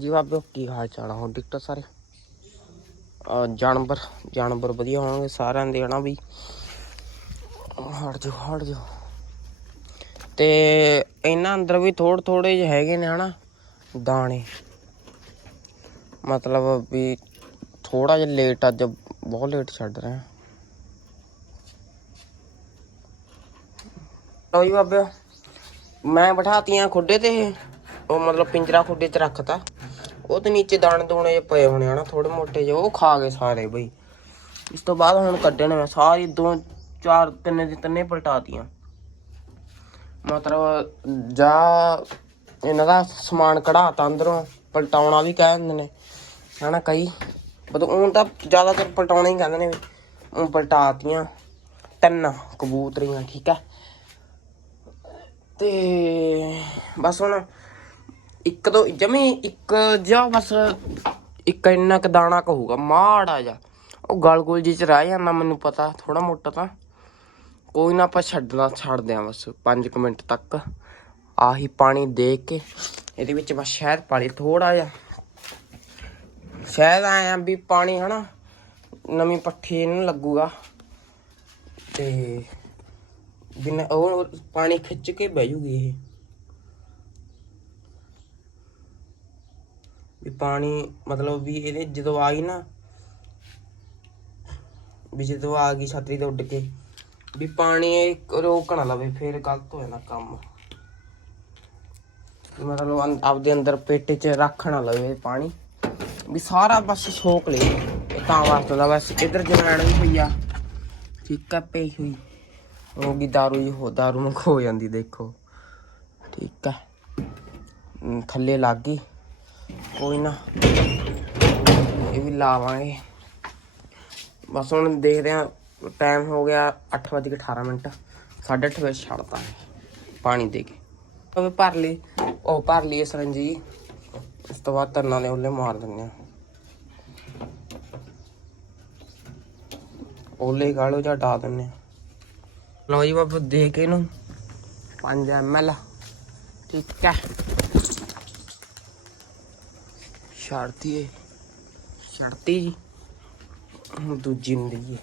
ਜੀ ਬਾਬੇ, ਕੀ ਹਾਲ ਚਾਲ ਆ? ਹੁਣ ਟਿਕਟੋ ਸਾਰੇ? ਜਾਨਵਰ ਜਾਨਵਰ ਵਧੀਆ ਹੋਣਗੇ ਸਾਰਿਆਂ ਦੇ, ਹਨਾ ਵੀ? ਹਟ ਜਾ ਹਟ ਜਾ ਤੇ ਇਹਨਾਂ ਅੰਦਰ ਵੀ ਥੋੜੇ ਥੋੜੇ ਜਿਹੇ ਹੈਗੇ ਨੇ, ਹਨਾ? ਦਾਣੇ। ਮਤਲਬ ਵੀ ਥੋੜਾ ਜਿਹਾ ਲੇਟ ਅੱਜ, ਬਹੁਤ ਲੇਟ ਛੱਡ ਰਹੇ ਆ। ਲੋ ਜੀ ਬਾਬੇ, ਮੈਂ ਬਿਠਾਤੀਆਂ ਖੁੱਡੇ ਤੇ ਉਹ ਮਤਲਬ ਪਿੰਜਰਾ ਖੁੱਡੇ ਚ ਰੱਖਤਾ। ਉਹ ਤੇ ਨੀਚੇ ਦਾਣੇ ਦੂਣੇ ਜਿਹੇ ਪਏ ਹੋਣੇ ਹਨਾ ਥੋੜੇ ਮੋਟੇ ਜਿਹੇ, ਉਹ ਖਾ ਗਏ ਸਾਰੇ ਬਈ। ਇਸ ਤੋਂ ਬਾਅਦ ਹੁਣ ਕੱਢੇ ਮੈਂ ਸਾਰੀ ਦੋ, ਚਾਰ, ਤਿੰਨ ਦੀ ਤਿੰਨੇ ਪਲਟਾਤੀਆਂ। ਮਤਲਬ ਜਾ ਇਹਨਾਂ ਦਾ ਸਮਾਨ ਕਢਾਤਾ ਅੰਦਰੋਂ, ਪਲਟਾਉਣਾ ਵੀ ਕਹਿ ਦਿੰਦੇ ਨੇ। ਹਨਾ ਕਈ? ਮਤਲਬ ਉਹ ਤਾਂ ਜ਼ਿਆਦਾਤਰ ਪਲਟਾਉਣਾ ਹੀ ਕਹਿੰਦੇ ਨੇ ਉਹ ਪਲਟਾਤੀਆਂ ਤਿੰਨ ਕਬੂਤਰੀਆਂ, ਠੀਕ ਹੈ। ਤੇ ਬਸ ਹੁਣ ਇੱਕ ਤੋਂ ਜਮੀ ਇੱਕ ਜਾਂ ਬਸ ਇੱਕ ਇੰਨਾ ਕ ਦਾਣਾ ਕਹੂਗਾ ਮਾੜਾ ਜਾ ਉਹ ਗਲ ਗੁਲ ਜੀ ਚ ਰਹਿ ਜਾਂਦਾ, ਮੈਨੂੰ ਪਤਾ ਥੋੜਾ ਮੋਟਾ ਤਾਂ। ਕੋਈ ਨਾ ਆਪਾਂ ਛੱਡਣਾ, ਛੱਡਦੇ ਆ ਬਸ 5 ਮਿੰਟ ਤੱਕ। ਆਹੀ ਪਾਣੀ ਦੇ ਕੇ, ਇਹਦੇ ਵਿੱਚ ਬਸ ਸ਼ਹਿਦ ਪਾ ਲਈ ਥੋੜਾ ਜਿਹਾ। ਸ਼ਾਇਦ ਆਇਆ ਵੀ ਪਾਣੀ, ਹਨਾ, ਨਵੀਂ ਪੱਠੀ ਇਹਨੂੰ ਲੱਗੂਗਾ। ਤੇ, ਬਿਨਾਂ ਉਹ ਪਾਣੀ ਖਿੱਚ ਕੇ ਬਹਿ ਜੂਗੀ ਇਹ। ਪਾਣੀ ਮਤਲਬ ਵੀ ਇਹਦੇ ਜਦੋਂ ਆ ਗਈ ਨਾ, ਵੀ ਜਦੋਂ ਆ ਗਈ ਛਤਰੀ ਤੇ ਉੱਡ ਕੇ, ਵੀ ਪਾਣੀ ਇਹ ਰੋਕ ਨਾ ਲਵੇ, ਫਿਰ ਗਲਤ ਹੋ ਜਾਂਦਾ ਕੰਮ। ਮਤਲਬ ਆਪਦੇ ਅੰਦਰ ਪੇਟੇ 'ਚ ਰੱਖ ਨਾ ਲਵੇ ਪਾਣੀ। ਵੀ ਸਾਰਾ ਬਸ ਸੋਕ ਲੇ ਇਹ ਤਾਂ ਵਾਸਤੇ ਦਾ ਬਸ ਇਧਰ ਜਨਾਨ ਵੀ ਪਈ ਆ, ਠੀਕ ਆ, ਪਈ ਹੋਈ। ਹੋ ਗਈ ਦਾਰੂ ਹੀ ਹੋ, ਦਾਰੂ ਨੂੰ ਖੋ ਜਾਂਦੀ ਦੇਖੋ। ਠੀਕ ਆ। ਥੱਲੇ ਲੱਗ ਗਈ। ਕੋਈ ਨਾ। ਇਹ ਵੀ ਲਾਵਾਂਗੇ। ਬਸ ਹੁਣ ਦੇਖਦੇ ਆ ਟਾਈਮ ਹੋ ਗਿਆ 8:18 ਮਿੰਟ। 8:30 ਵਜੇ ਛੱਡਤਾ ਪਾਣੀ ਦੇ ਕੇ। ਉਹ ਭਰ ਲਈ, ਉਹ ਭਰ ਲਈ ਸਰੰਜੀ ਉਸ ਤੋਂ ਬਾਅਦ ਤਰਨਾ ਨੇ ਉਹਲੇ ਮਾਰ ਦਿੰਦੇ ਆ ਉਹਲੇ ਗਾਲੋ ਜਾਂ ਡਾ ਦਿੰਦੇ ਆ ਲਓ ਜੀ ਬਾਬਾ ਦੇ ਕੇ ਇਹਨੂੰ। 5 ml ਠੀਕ ਹੈ। ਛੱਡਤੀ ਏ। ਛੱਡਤੀ ਜੀ। ਹੁਣ ਦੂਜੀ ਨੂੰ ਲਈਏ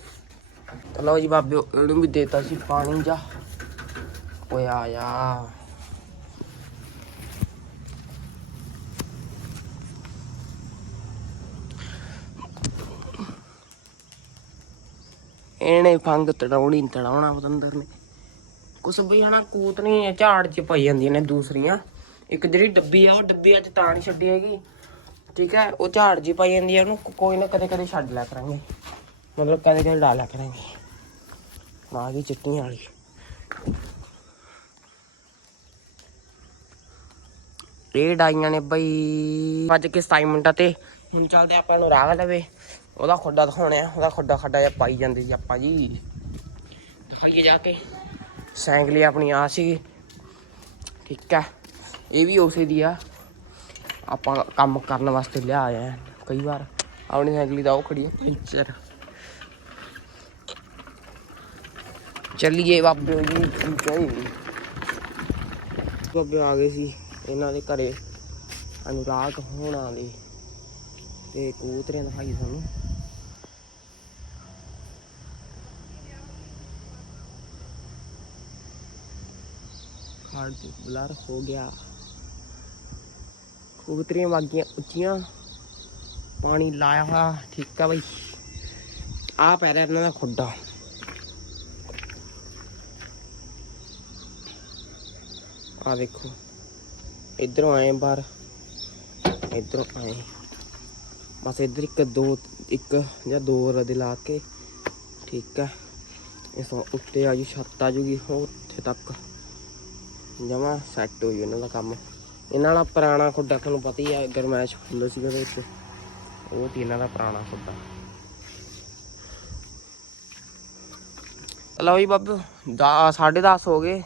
ਤਾਂ ਲਓ ਜੀ ਬਾਬੇ, ਇਹਨੂੰ ਵੀ ਦੇਤਾ ਸੀ ਪਾਣੀ ਜਾ। ਓਏ ਆ ਜਾ। ਇਹਨੇ ਫੰਗ ਤੜਾਉਣੀ ਤੜਾਉਣਾ ਪਤੰਦਰ ਨੇ। ਕੁਛ ਬਈ ਹਨਾ ਕੂਤਨੀ ਝਾੜ ਚ ਪਈ ਜਾਂਦੀਆਂ ਨੇ ਦੂਸਰੀਆਂ। ਇੱਕ ਜਿਹੜੀ ਡੱਬੀ ਆ, ਉਹ ਡੱਬੀ ਅੱਜ ਤਾਂ ਨਹੀਂ ਛੱਡੀ ਹੈਗੀ। ਠੀਕ ਹੈ? ਉਹ ਝਾੜ ਜੀ ਪਾਈ ਜਾਂਦੀ ਹੈ, ਉਹਨੂੰ ਕੋਈ ਨਾ ਕਦੇ ਕਦੇ ਛੱਡ ਲਿਆ ਕਰਾਂਗੇ। ਮਤਲਬ ਕਦੇ ਕਦੇ ਲਾ ਲਿਆ ਕਰਾਂਗੇ। ਆ ਗਈ ਚਿੱਟੀਆਂ ਵਾਲੀ। ਇਹ ਡਾਈਆਂ ਨੇ ਬਈ, ਅੱਜ ਕੇ 27 ਮਿੰਟਾਂ ਤੇ? ਹੁਣ ਚੱਲਦੇ ਆਪਾਂ ਨੂੰ ਰਾਹ ਲਵੇ। ਉਹਦਾ ਖੁੱਡਾ ਦਿਖਾਉਣਾ ਆ, ਉਹਦਾ ਖੁੱਡਾ ਖੱਡਾ ਜਿਹਾ ਪਾਈ ਜਾਂਦੇ ਸੀ ਆਪਾਂ ਜੀ। ਦਿਖਾਈਏ ਜਾ ਕੇ। ਸਾਈਕਲ ਆਪਣੀ ਆ ਸੀ। ਠੀਕ ਹੈ। ਇਹ ਵੀ ਉਸੇ ਦੀ ਆ। ਆਪਾਂ ਕੰਮ ਕਰਨ ਵਾਸਤੇ ਲਿਆ ਆਇਆ ਕਈ ਵਾਰ। ਆਪਣੀ ਸਾਈਕਲ ਦਾ ਉਹ ਖੜੀ ਹੈ। ਪੈਂਚਰ ਚੱਲੀਏ ਬਾਬੇ ਜੀ ਚਾਹੀ ਬਾਬੇ ਆ ਗਏ ਸੀ ਇਹਨਾਂ ਦੇ ਘਰੇ। ਅਨੁਰਾਗ ਹੋਣਾ ਦੇ ਤੇ ਕਬੂਤਰਿਆਂ ਦਿਖਾਈ ਖਾੜ ਤੇ ਬਲਰ ਹੋ ਗਿਆ। ਕਬੂਤਰੀਆਂ ਵਾਗੀਆਂ ਉੱਚੀਆਂ। ਪਾਣੀ ਲਾਇਆ ਹੋਇਆ, ਠੀਕ ਆ ਬਈ। ਆ ਪੈ ਰਿਹਾ ਇਹਨਾਂ ਦਾ ਖੁੱਡਾ। ਆ ਦੇਖੋ, ਇਧਰੋਂ ਆਏ ਬਾਹਰ। ਇਧਰੋਂ ਆਏ। ਬਸ ਇਧਰ ਇੱਕ, ਦੋ, ਇੱਕ ਜਾਂ ਦੋ ਰਦੇ ਲਾ ਕੇ, ਠੀਕ ਹੈ ਇਸ ਉੱਤੇ ਆ ਜੂ, ਛੱਤ ਆ ਜੂਗੀ ਉੱਥੇ ਤੱਕ। ਜਮਾ ਸੈੱਟ ਹੋਈ ਇਹਨਾਂ ਦਾ ਕੰਮ। ਇਹਨਾਂ ਦਾ ਪੁਰਾਣਾ ਖੁੱਡਾ ਤੁਹਾਨੂੰ ਪਤਾ ਹੀ ਆ, ਗਰਮੈਸ਼ ਫੁੱਲ ਸੀਗਾ ਵਿੱਚ। ਉਹ ਤੀ ਇਹਨਾਂ ਦਾ ਪੁਰਾਣਾ ਖੁੱਡਾ। ਲਓ ਜੀ ਬਾਬੂ 10:30 ਹੋ ਗਏ।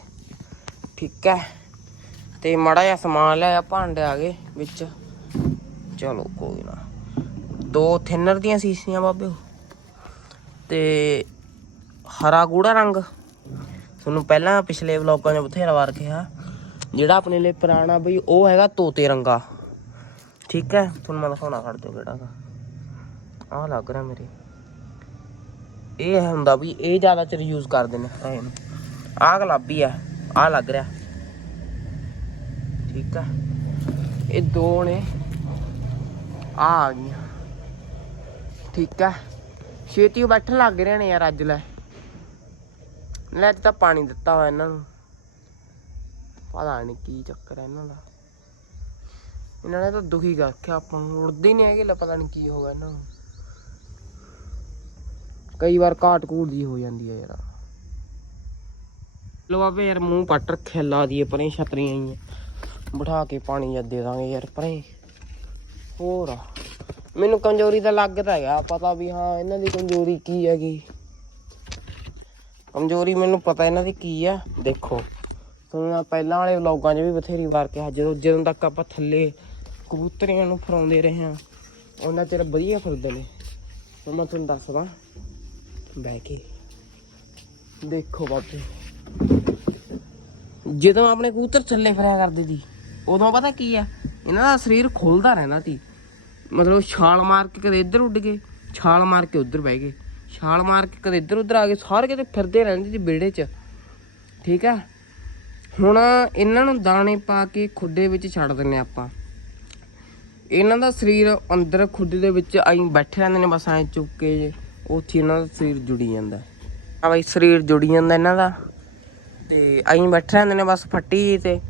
ਠੀਕ ਹੈ। ਤੇ ਮੜਾ ਜਿਹਾ ਸਮਾਨ ਲਿਆ ਭਾਂਡੇ ਆ ਗਏ ਵਿੱਚ। ਚਲੋ, ਕੋਈ ਨਾ। ਦੋ ਥਿਨਰ ਦੀਆਂ ਸੀਸੀਆਂ ਬਾਬੇ। ਤੇ ਹਰਾ ਗੂੜਾ ਰੰਗ। ਤੁਹਾਨੂੰ ਪਹਿਲਾਂ ਪਿਛਲੇ ਵਲੌਗਾਂ 'ਚ ਬਥੇਰਾ ਵਾਰ ਕਿਹਾ। ਜਿਹੜਾ ਆਪਣੇ ਲਈ ਪੁਰਾਣਾ ਬਈ, ਉਹ ਹੈਗਾ ਤੋਤੇ ਰੰਗਾ। ਠੀਕ ਹੈ? ਤੁਹਾਨੂੰ ਮੈਂ ਦਿਖਾਉਣਾ ਖੜ ਦਿਓ ਕਿਹੜਾ ਗਾ ਆਹ ਲੱਗ ਰਿਹਾ ਮੇਰੇ। ਇਹ ਹੁੰਦਾ ਵੀ ਇਹ ਜ਼ਿਆਦਾ ਚਿਰ ਯੂਜ਼ ਕਰਦੇ ਨੇ ਐਂ ਆਹ ਗੁਲਾਬੀ ਆ, ਆਹ ਲੱਗ ਰਿਹਾ। ਠੀਕ ਆ। ਇਹ ਦੋ ਨੇ ਆ ਆ ਗਈਆਂ। ਠੀਕ ਆ। ਛੇਤੀ ਬੈਠਣ ਲੱਗ ਰਹੇ ਨੇ ਯਾਰ ਅੱਜ ਲੈ। ਲੈ ਅੱਜ ਤਾਂ ਪਾਣੀ ਦਿੱਤਾ ਹੋਇਆ ਇਹਨਾਂ ਨੂੰ। ਪਤਾ ਨਹੀਂ ਕੀ ਚੱਕਰ ਹੈ ਇਹਨਾਂ ਦਾ। ਇਹਨਾਂ ਨੇ ਤਾਂ ਦੁਖੀ ਕਰ ਰੱਖਿਆ ਆਪਾਂ ਨੂੰ। ਉੜਦੇ ਨਹੀਂ ਹੈਗੇ, ਲੈ ਪਤਾ ਨਹੀਂ ਕੀ ਹੋਗਾ ਇਹਨਾਂ ਨੂੰ। ਕਈ ਵਾਰ ਘਾਟ ਘੂਟ ਦੀ ਹੋ ਜਾਂਦੀ ਹੈ ਯਾਰ। ਲੋ ਬਾਬੇ ਯਾਰ ਮੂੰਹ ਪੱਟ ਰੱਖਿਆ, ਲਾ ਦੀਏ ਪਰੇ ਛਤਰੀਆਂ ਹੀ ਬਿਠਾ ਕੇ ਪਾਣੀ ਜਦ ਦੇ ਦਾਂਗੇ ਯਾਰ ਪਰੇ। ਹੋਰ ਆ। ਮੈਨੂੰ ਕਮਜ਼ੋਰੀ ਦਾ ਲੱਗਦਾ ਹੈਗਾ, ਪਤਾ ਵੀ ਹਾਂ ਇਹਨਾਂ ਦੀ ਕਮਜ਼ੋਰੀ ਕੀ ਹੈਗੀ। ਕਮਜ਼ੋਰੀ ਮੈਨੂੰ ਪਤਾ ਇਹਨਾਂ ਦੀ ਕੀ ਆ। ਦੇਖੋ। ਤੁਹਾਨੂੰ ਮੈਂ ਪਹਿਲਾਂ ਵਾਲੇ ਵਲੌਗਾਂ 'ਚ ਵੀ ਬਥੇਰੀ ਵਾਰ ਕਿਹਾ, ਜਦੋਂ ਜਦੋਂ ਤੱਕ ਆਪਾਂ ਥੱਲੇ ਕਬੂਤਰੀਆਂ ਨੂੰ ਫਰਾਉਂਦੇ ਰਹੇ ਹਾਂ, ਉਹਨਾਂ ਚਿਰ ਵਧੀਆ ਫਿਰਦੇ ਨੇ। ਹੁਣ ਮੈਂ ਤੁਹਾਨੂੰ ਦੱਸਦਾ, ਬਹਿ ਕੇ। ਦੇਖੋ ਬਾਬੇ। ਜਦੋਂ ਆਪਣੇ ਕਬੂਤਰ ਥੱਲੇ ਫਿਰਿਆ ਕਰਦੇ ਸੀ, ਉਦੋਂ ਪਤਾ ਕੀ ਆ, ਇਹਨਾਂ ਦਾ ਸਰੀਰ ਖੁੱਲਦਾ ਰਹਿੰਦਾ ਸੀ। ਮਤਲਬ ਛਾਲ ਮਾਰ ਕੇ ਕਦੇ ਇੱਧਰ ਉੱਡ ਗਏ, ਛਾਲ ਮਾਰ ਕੇ ਉੱਧਰ ਬਹਿ ਗਏ। ਛਾਲ ਮਾਰ ਕੇ ਕਦੇ ਇੱਧਰ ਉੱਧਰ ਆ ਗਏ, ਸਾਰੇ ਕਿਤੇ ਫਿਰਦੇ ਰਹਿੰਦੇ ਸੀ ਵਿਹੜੇ 'ਚ। ਠੀਕ ਆ? ਹੁਣ ਇਹਨਾਂ ਨੂੰ ਦਾਣੇ ਪਾ ਕੇ ਖੁੱਡੇ ਵਿੱਚ ਛੱਡ ਦਿੰਨੇ ਆਪਾਂ। ਇਹਨਾਂ ਦਾ ਸਰੀਰ ਅੰਦਰ ਖੁੱਡੇ ਦੇ ਵਿੱਚ ਆਈ ਬੈਠੇ ਰਹਿੰਦੇ ਨੇ, ਬਸ ਐਂ ਚੁੱਕ ਕੇ ਉੱਥੇ ਇਹਨਾਂ ਦਾ ਸਰੀਰ ਜੁੜੀ ਜਾਂਦਾ। ਆ ਬਈ, ਸਰੀਰ ਜੁੜੀ ਜਾਂਦਾ ਇਹਨਾਂ ਦਾ। ਤੇ ਆਈ ਬੈਠੇ ਰਹਿੰਦੇ ਨੇ, ਬਸ ਫੱਟੀ ਜਿਹੀ ਤੇ।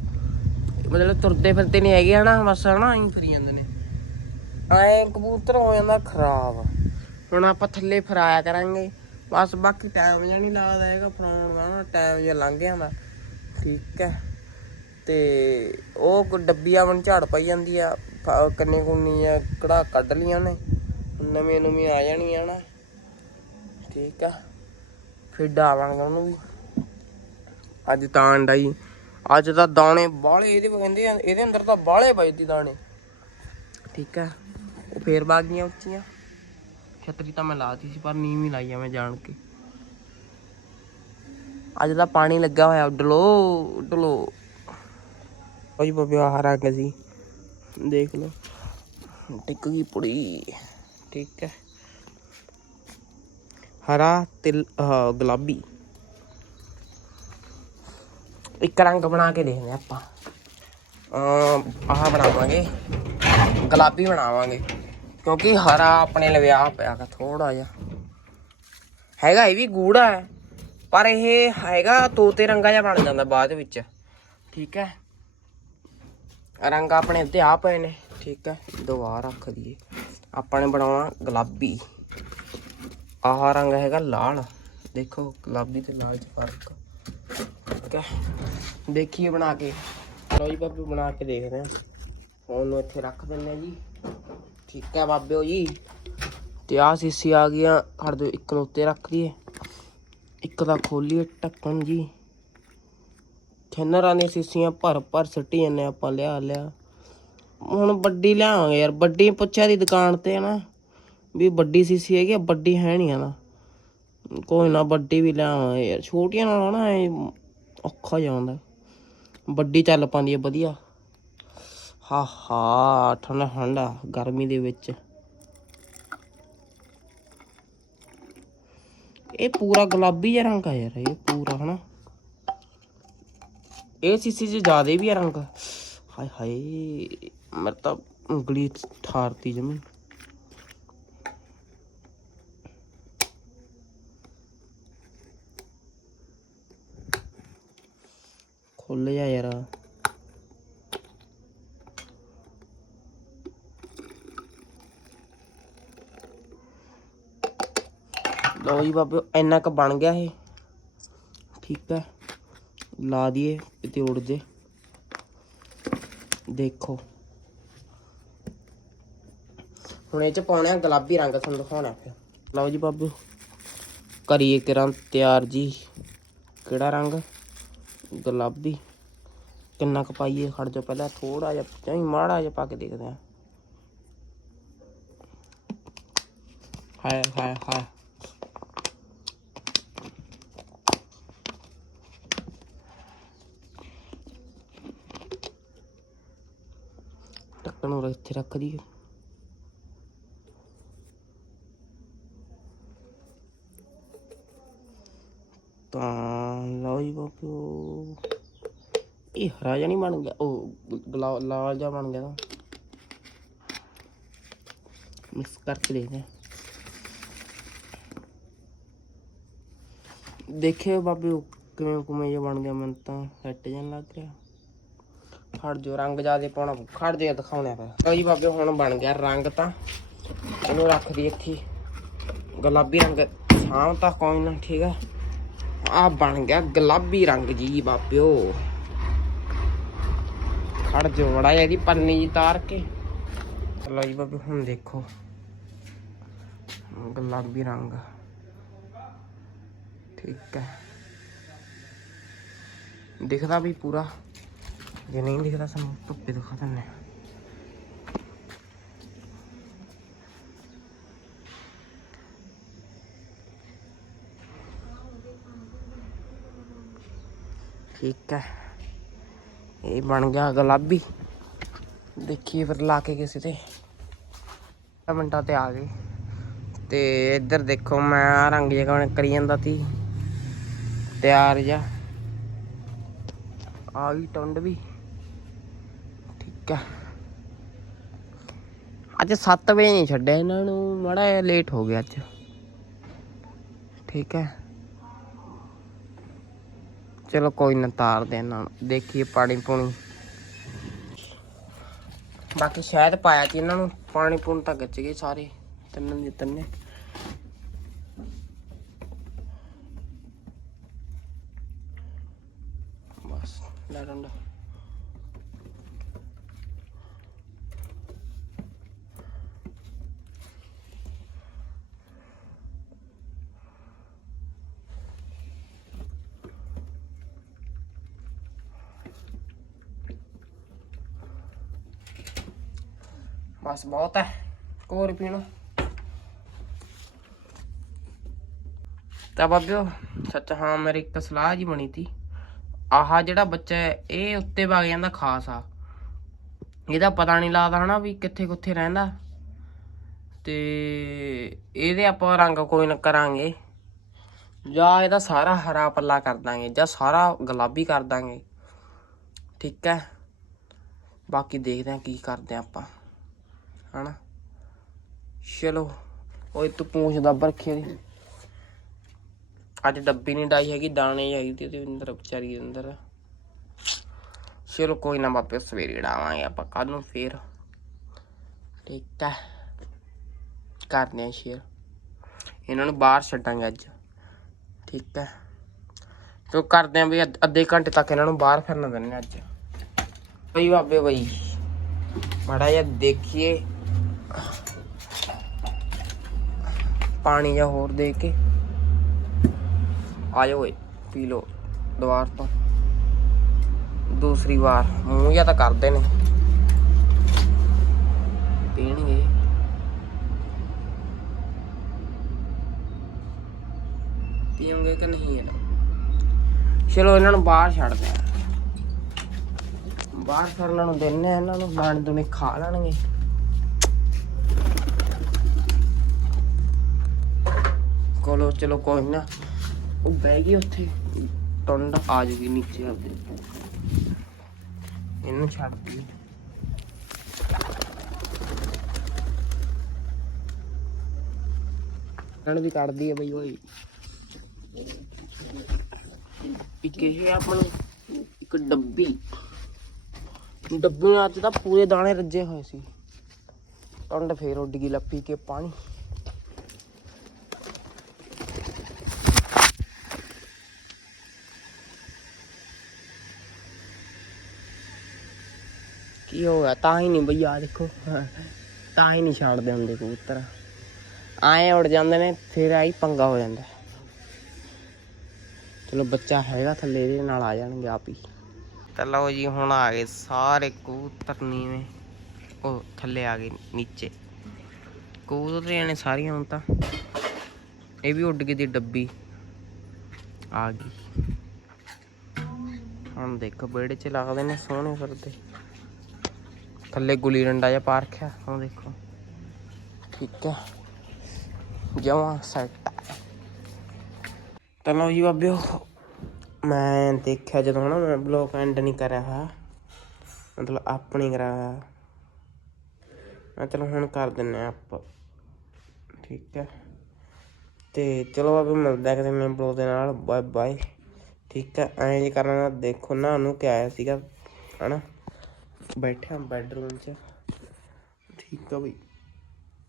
ਮਤਲਬ ਤੁਰਦੇ ਫਿਰਦੇ ਨਹੀਂ ਹੈਗੇ ਹਨਾ, ਬਸ ਹਨਾ, ਆਈ ਫਰੀ ਜਾਂਦੇ ਨੇ। ਐ ਕਬੂਤਰ ਹੋ ਜਾਂਦਾ ਖਰਾਬ। ਹੁਣ ਆਪਾਂ ਥੱਲੇ ਫਰਾਇਆ ਕਰਾਂਗੇ। ਬਸ ਬਾਕੀ ਟਾਈਮ ਜਿਹਾ ਨਹੀਂ ਲੱਗਦਾ ਹੈਗਾ, ਫਰਾਉਣ ਦਾ ਟਾਈਮ ਜਿਹਾ ਲੰਘ ਜਾਂਦਾ। ਠੀਕ ਹੈ। ਤੇ ਉਹ ਕੋ ਡੱਬੀਆਂ ਮਨ ਝਾੜ ਪਈ ਜਾਂਦੀ ਆ, ਫ- ਕੰਨੇ ਕੁੰਨੀ ਕੜਾ ਕੱਢ ਲੀਆਂ ਨੇ ਨਵੇਂ ਨਵੇਂ ਆ ਜਾਣੀਆਂ ਨਾ। ਠੀਕ ਆ, ਫਿਰ ਡਾਵਾਂਗੇ ਉਹਨੂੰ ਵੀ। ਅੱਜ ਤਾਂ ਅੰਡਾ ਜੀ ਅੱਜ ਤਾਂ ਦਾਣੇ ਬਾਲੇ ਇਹਦੇ ਕਹਿੰਦੇ ਇਹਦੇ ਅੰਦਰ ਤਾਂ ਬਾਲੇ ਵੱਜਦੀ ਦਾਣੇ। ਠੀਕ ਆ, ਉਹ ਫੇਰ ਬਾਗ ਉੱਚੀਆਂ। ਛਤਰੀ ਤਾਂ ਮੈਂ ਲਾਤੀ ਸੀ, ਪਰ ਨੀਵੀਂ ਹੀ ਲਾਈ ਆ ਮੈਂ ਜਾਣ ਕੇ। ਅੱਜ ਦਾ ਪਾਣੀ ਲੱਗਾ ਹੋਇਆ ਡਲੋ ਡਲੋ ਓਏ ਬਾਬੇ ਆਹ ਰੰਗ ਸੀ। ਦੇਖ ਲਓ। ਟਿਕ ਗਈ ਪੁੜੀ। ਠੀਕ ਹੈ। ਹਰਾ ਤਿਲ ਗੁਲਾਬੀ। ਇੱਕ ਰੰਗ ਬਣਾ ਕੇ ਦੇਖਦੇ ਆਪਾਂ। ਆਹ ਬਣਾਵਾਂਗੇ। ਗੁਲਾਬੀ ਬਣਾਵਾਂਗੇ। ਕਿਉਂਕਿ ਹਰਾ ਆਪਣੇ ਲਵਿਆ ਪਿਆ ਥੋੜਾ ਜਿਹਾ। ਹੈਗਾ ਇਹ ਵੀ ਗੂੜਾ ਹੈ। ਪਰ ਇਹ ਹੈਗਾ ਤੋਤੇ ਰੰਗਾ ਜਿਹਾ ਬਣ ਜਾਂਦਾ ਬਾਅਦ ਵਿੱਚ। ਠੀਕ ਹੈ? ਰੰਗ ਆਪਣੇ ਉੱਤੇ ਆ ਪਏ ਨੇ। ਠੀਕ ਹੈ? ਦੁਆ ਰੱਖ ਦਈਏ। ਆਪਾਂ ਨੇ ਬਣਾਉਣਾ ਗੁਲਾਬੀ। ਆਹ ਰੰਗ ਹੈਗਾ ਲਾਲ। ਦੇਖੋ, ਗੁਲਾਬੀ ਤੇ ਲਾਲ ਚ ਫ਼ਰਕ। ਠੀਕ ਹੈ? ਦੇਖੀਏ ਬਣਾ ਕੇ। ਲਓ ਜੀ ਬਾਬੇ ਬਣਾ ਕੇ ਦੇਖਦੇ ਹਾਂ। ਫੋਨ ਨੂੰ ਇੱਥੇ ਰੱਖ ਦਿੰਦੇ ਆ ਜੀ। ਠੀਕ ਹੈ ਬਾਬਿਓ ਜੀ। ਤੇ ਆ ਸੀਸੀ ਆ ਗਈਆਂ। ਖੜ ਦਿਓ, ਇੱਕ ਨੂੰ ਉੱਤੇ ਰੱਖ ਦਈਏ। ਇੱਕ ਦਾ ਖੋਲੀਏ ਢੱਕਣ ਜੀ। ਥਿਨਰਾਂ ਦੀਆਂ ਸੀਸੀਆਂ ਭਰ ਭਰ ਸਿੱਟੀ ਜਾਂਦੇ ਆਪਾਂ ਲਿਆ ਲਿਆ। ਹੁਣ ਵੱਡੀ ਲਿਆਵਾਂਗੇ ਯਾਰ ਵੱਡੀ ਪੁੱਛਿਆ ਦੀ ਦੁਕਾਨ ਤੇ ਨਾ। ਵੀ ਵੱਡੀ ਸੀਸੀ ਹੈਗੀ ਆ, ਵੱਡੀ ਹੈ ਨਹੀਂ ਆ ਨਾ। ਕੋਈ ਨਾ ਵੱਡੀ ਵੀ ਲਿਆਵਾਂਗੇ ਯਾਰ ਛੋਟੀਆਂ ਨਾਲ ਨਾ ਔਖਾ ਜਾਂਦਾ। ਵੱਡੀ ਚੱਲ ਪਾਉਂਦੀ ਹੈ ਵਧੀਆ। ਹਾ ਹਾ ਠੰਡਾ ਠੰਡਾ ਗਰਮੀ ਦੇ ਵਿੱਚ। ਇਹ ਪੂਰਾ ਗੁਲਾਬੀ ਜਿਹਾ ਰੰਗ ਆ ਯਾਰ, ਇਹ ਪੂਰਾ, ਹਨਾ? ਇਹ ਸੀਸੀ ਚ ਜ਼ਿਆਦੇ ਵੀ ਆ ਰੰਗ। ਹਾਏ ਹਾਏ ਮੈਂ ਤਾਂ ਉਂਗਲੀ ਠਾਰਤੀ ਜਮੀ। ਖੁੱਲ ਜਾ ਯਾਰ। ਲਓ ਜੀ ਬਾਬੇ, ਇੰਨਾ ਕ ਬਣ ਗਿਆ ਇਹ। ਠੀਕ ਹੈ, ਲਾ ਦਈਏ ਤੇ ਉੜ ਜੇ। ਦੇਖੋ। ਹੁਣ ਇਹ ਚ ਪਾਉਣਾ ਗੁਲਾਬੀ ਰੰਗ, ਤੁਹਾਨੂੰ ਦਿਖਾਉਣਾ ਫਿਰ। ਲਓ ਜੀ ਬਾਬੂ, ਕਰੀਏ ਕਿਰਾਂ ਤਿਆਰ ਜੀ। ਕਿਹੜਾ ਰੰਗ? ਗੁਲਾਬੀ। ਕਿੰਨਾ ਕੁ ਪਾਈਏ, ਖੜ ਜਾ ਪਹਿਲਾਂ ਥੋੜਾ ਜਿਹਾ ਚਾਹੀ ਮਾੜਾ ਜਿਹਾ ਪਾ ਕੇ ਦੇਖਦੇ ਹਾਂ। ਹਾਏ ਹਾਏ ਹਾਏ। ਢੱਕਣ ਢੱਕਣ ਇੱਥੇ ਰੱਖ ਦਈਏ। ਤਾਂ ਲਓ ਜੀ ਬਾਪੂ ਇਹ ਹਰਾ ਜਿਹਾ ਨਹੀਂ ਬਣ ਗਿਆ, ਉਹ ਲਾਲ ਜਿਹਾ ਬਣ ਗਿਆ ਤਾਂ ਮਿਕਸ ਕਰਕੇ ਦੇਖਦੇ ਹਾਂ। ਦੇਖਿਓ ਬਾਬੇ ਕਿਵੇਂ ਕੁਵੇਂ ਜਿਹਾ ਬਣ ਗਿਆ, ਮੈਨੂੰ ਤਾਂ ਸੈੱਟ ਜਨ ਲੱਗ ਰਿਹਾ। ਖੜ ਜੋ, ਰੰਗ ਜਿਆਦੇ ਪਾਉਣਾ ਖੜ ਜੇ ਦਿਖਾਉਣਾ ਫਿਰ। ਲਓ ਜੀ ਬਾਬੇ, ਹੁਣ ਬਣ ਗਿਆ ਰੰਗ ਤਾਂ। ਇਹਨੂੰ ਰੱਖ ਦੀ ਇੱਥੇ। ਗੁਲਾਬੀ ਰੰਗ ਸਾਂ ਕੋਈ ਨਾ, ਠੀਕ ਆ। ਆ ਬਣ ਗਿਆ ਗੁਲਾਬੀ ਰੰਗ ਜੀ, ਬਾਬਿਓ। ਖੜ ਜੋ ਬੜਾ ਇਹਦੀ ਪੰਨੀ ਜੀ ਤਾਰ ਕੇ। ਲਓ ਜੀ ਬਾਬੇ, ਹੁਣ ਦੇਖੋ। ਗੁਲਾਬੀ ਰੰਗ। ਠੀਕ ਹੈ ਦਿਖਦਾ ਵੀ ਪੂਰਾ। ਜੇ ਨਹੀਂ ਦਿਖਦਾ ਸਾਨੂੰ ਧੁੱਪੇ ਦਿਖਾ ਦਿੰਨੇ ਠੀਕ ਹੈ ਇਹ ਬਣ ਗਿਆ ਗੁਲਾਬੀ ਦੇਖੀਏ ਫਿਰ ਲਾ ਕੇ ਕਿਸੇ ਤੇ ਦਸ ਮਿੰਟਾਂ ਤੇ ਆ ਗਏ ਤੇ ਇੱਧਰ ਦੇਖੋ ਮੈਂ ਰੰਗ ਜਿਹਾ ਕਰੀ ਜਾਂਦਾ ਸੀ ਤਿਆਰ ਜਾ ਆ ਗਈ ਟੁੰਡ ਵੀ ਠੀਕ ਹੈ ਅੱਜ 7 ਵਜੇ ਨਹੀਂ ਛੱਡਿਆ ਇਹਨਾਂ ਨੂੰ, ਮਾੜਾ ਲੇਟ ਹੋ ਗਿਆ ਅੱਜ। ਠੀਕ ਹੈ। ਚਲੋ ਕੋਈ ਨਾ ਤਾਰ ਦੇ ਇਹਨਾਂ ਨੂੰ, ਦੇਖੀਏ ਪਾਣੀ ਪੂਣੀ। ਬਾਕੀ ਸ਼ਾਇਦ ਪਾਇਆ ਸੀ ਇਹਨਾਂ ਨੂੰ, ਪਾਣੀ ਪੂਣ ਤਾਂ ਗੱਜ ਗਏ ਸਾਰੇ, ਤਿੰਨ ਦੇ ਤਿੰਨੇ। ਬਸ, ਲੈ ਡੰਡਾ। ਬਸ ਬਹੁਤ ਹੈ ਕੋਰ ਪੀਣਾ ਤਾਂ ਬਾਬਿਓ ਸੱਚ ਹਾਂ ਮੇਰੀ ਇੱਕ ਸਲਾਹ ਜੀ ਬਣੀ ਤੀ ਆਹ ਜਿਹੜਾ ਬੱਚਾ ਇਹ ਉੱਤੇ ਵਗ ਜਾਂਦਾ ਖਾਸ ਆ ਇਹਦਾ ਪਤਾ ਨਹੀਂ ਲੱਗਦਾ ਹਨਾ ਵੀ ਕਿੱਥੇ ਕੁੱਥੇ ਰਹਿੰਦਾ ਤੇ ਇਹਦੇ ਆਪਾਂ ਰੰਗ ਕੋਈ ਨਾ ਕਰਾਂਗੇ ਜਾਂ ਇਹਦਾ ਸਾਰਾ ਹਰਾ ਪੱਲਾ ਕਰ ਦਾਂਗੇ ਜਾਂ ਸਾਰਾ ਗੁਲਾਬੀ ਕਰ ਦਾਂਗੇ ਠੀਕ ਹੈ ਬਾਕੀ ਦੇਖਦੇ ਹਾਂ ਕੀ ਕਰਦੇ ਹਾਂ ਆਪਾਂ ਹਨਾ? ਚਲੋ ਓਏ ਤੂੰ ਪੂੰਛ ਦੱਬ ਰੱਖੀ ਉਹਦੀ। ਅੱਜ ਡੱਬੀ ਨਹੀਂ ਡਾਈ ਹੈਗੀ, ਦਾਣੇ ਹੈਗੀ ਤੇ ਉਹਦੇ ਅੰਦਰ, ਵਿਚਾਰੀ ਦੇ ਅੰਦਰ। ਚਲੋ, ਕੋਈ ਨਾ ਬਾਪੇ, ਸਵੇਰੇ ਡਾਵਾਂਗੇ ਆਪਾਂ ਕੱਲ ਨੂੰ ਫੇਰ। ਠੀਕ ਹੈ। ਕਰਦੇ ਆ ਸ਼ੇਰ ਇਹਨਾਂ ਨੂੰ ਬਾਹਰ ਛੱਡਾਂਗੇ ਅੱਜ। ਠੀਕ ਹੈ। ਤੋ ਕਰਦੇ ਆਂ ਵੀ ਅੱਧ- ਅੱਧੇ ਘੰਟੇ ਤੱਕ ਇਹਨਾਂ ਨੂੰ ਬਾਹਰ ਫਿਰਨ ਦਿੰਦੇ ਅੱਜ। ਬਈ ਬਾਬੇ ਬਈ, ਮਾੜਾ ਜਿਹਾ ਦੇਖੀਏ। ਪਾਣੀ ਜਾਂ ਹੋਰ ਦੇ ਕੇ ਆਇਓ ਓਏ, ਪੀ ਲੋ ਦੁਬਾਰ ਤੋਂ। ਦੂਸਰੀ ਵਾਰ, ਮੂੰਹ ਜਾਂ ਤਾਂ ਕਰਦੇ ਨੇ। ਪੀਣਗੇ। ਪੀਉਂਗੇ ਕਿ ਨਹੀਂ ਇਹਨਾਂ ਚਲੋ ਇਹਨਾਂ ਨੂੰ ਬਾਹਰ ਛੱਡਦੇ ਆ। ਬਾਹਰ ਫਿਰ ਇਹਨਾਂ ਨੂੰ ਦਿੰਨੇ ਆ, ਇਹਨਾਂ ਨੂੰ ਦਾਣੇ ਦੁਨੇ ਖਾ ਲੈਣਗੇ। ਕੋਲੋ ਚਲੋ ਕੋਈ ਨਾ। ਉਹ ਬਹਿ ਗਈ ਉੱਥੇ। ਟੁੰਡ ਆ ਜੂਗੀ ਨੀਚੇ ਆਪਦੇ। ਇਹਨੂੰ ਛੱਡ ਦੀ। ਰਣ ਵੀ ਕੱਢਦੀ ਹੈ ਬਈ ਓਏ। ਇੱਕ ਇਹ ਆਪਣੀ ਇੱਕ ਡੱਬੀ। ਡੱਬੇ ਨਾਲ ਤਾਂ ਪੂਰੇ ਦਾਣੇ ਰੱਜੇ ਹੋਏ ਸੀ। ਟੁੰਡ ਫੇਰ ਉੱਡ ਗਈ ਲੱਪੀ ਕੇ ਪਾਣੀ। ਕੀ ਹੋ ਗਿਆ? ਤਾਂ ਹੀ ਨਹੀਂ ਬਈ ਆ ਦੇਖੋ। ਤਾਂ ਹੀ ਨਹੀਂ ਛੱਡਦੇ ਹੁੰਦੇ ਕਬੂਤਰ। ਆਏ ਉੜ ਜਾਂਦੇ ਨੇ, ਫਿਰ ਆਈ ਪੰਗਾ ਹੋ ਜਾਂਦਾ। ਚਲੋ, ਬੱਚਾ ਹੈਗਾ ਥੱਲੇ, ਇਹਦੇ ਨਾਲ ਆ ਜਾਣਗੇ ਆਪ ਹੀ। ਤਾਂ ਲਓ ਜੀ, ਹੁਣ ਆ ਗਏ ਸਾਰੇ ਕਬੂਤਰ ਨੀਵੇਂ। ਉਹ ਥੱਲੇ ਆ ਗਏ, ਨੀਚੇ। ਕਬੂਤਰੀਆਂ ਨੇ ਸਾਰੀਆਂ ਹੁਣ ਤਾਂ। ਇਹ ਵੀ ਉੱਡ ਗਈ ਦੀ ਡੱਬੀ। ਆ ਗਈ। ਹੁਣ ਦੇਖੋ ਬੇੜੇ ਚ ਲੱਗਦੇ ਨੇ, ਸੋਹਣੇ ਫਿਰਦੇ। ਥੱਲੇ ਗੁੱਲੀ ਡੰਡਾ ਜਿਹਾ ਪਾਰਕ ਹੈ ਉਹ ਦੇਖੋ। ਠੀਕ ਹੈ। ਜਮਾ ਸੈੱਟ ਤਾਂ ਲਓ ਜੀ ਬਾਬਿਓ, ਮੈਂ ਦੇਖਿਆ ਜਦੋਂ ਨਾ ਮੈਂ ਬਲੌਗ ਐਂਡ ਨਹੀਂ ਕਰਿਆ ਹੋਇਆ। ਮਤਲਬ ਆਪ ਨਹੀਂ ਕਰਾਇਆ ਹੋਇਆ। ਮੈਂ ਚਲੋ ਹੁਣ ਕਰ ਦਿੰਨੇ ਆ ਆਪ। ਠੀਕ ਹੈ। ਤੇ ਚਲੋ ਬਾਬੇ ਮਿਲਦਾ ਕਿਤੇ ਮੈਂ ਬਲੌਗ ਦੇ ਨਾਲ। ਬਾਏ ਬਾਏ ਠੀਕ ਹੈ। ਐਂ ਜੇ ਕਰਨਾ ਦੇਖੋ ਨਾ ਉਹਨੂੰ ਕਿ ਆਇਆ ਸੀਗਾ, ਹਨਾ। ਬੈਠਿਆ ਬੈਡਰੂਮ 'ਚ। ਠੀਕ ਆ ਬਈ।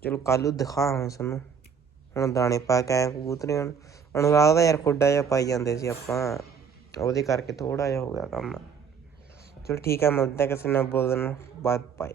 ਚਲੋ ਕੱਲ ਨੂੰ ਦਿਖਾਵਾਂ ਤੁਹਾਨੂੰ। ਹੁਣ ਦਾਣੇ ਪਾ ਕੇ ਆਏ ਕਬੂਤਰਿਆਂ ਨੂੰ ਅਨੁਰਾਗ ਦਾ ਯਾਰ ਖੁੱਡਾ ਜਿਹਾ ਪਾਈ ਜਾਂਦੇ ਸੀ ਆਪਾਂ। ਉਹਦੇ ਕਰਕੇ ਥੋੜਾ ਜਿਹਾ ਹੋ ਗਿਆ ਕੰਮ। ਚਲੋ ਠੀਕ ਹੈ ਮਿਲਦਾ ਕਿਸੇ ਨਾਲ ਬੋਲਣ ਬਾਅਦ ਬਾਏ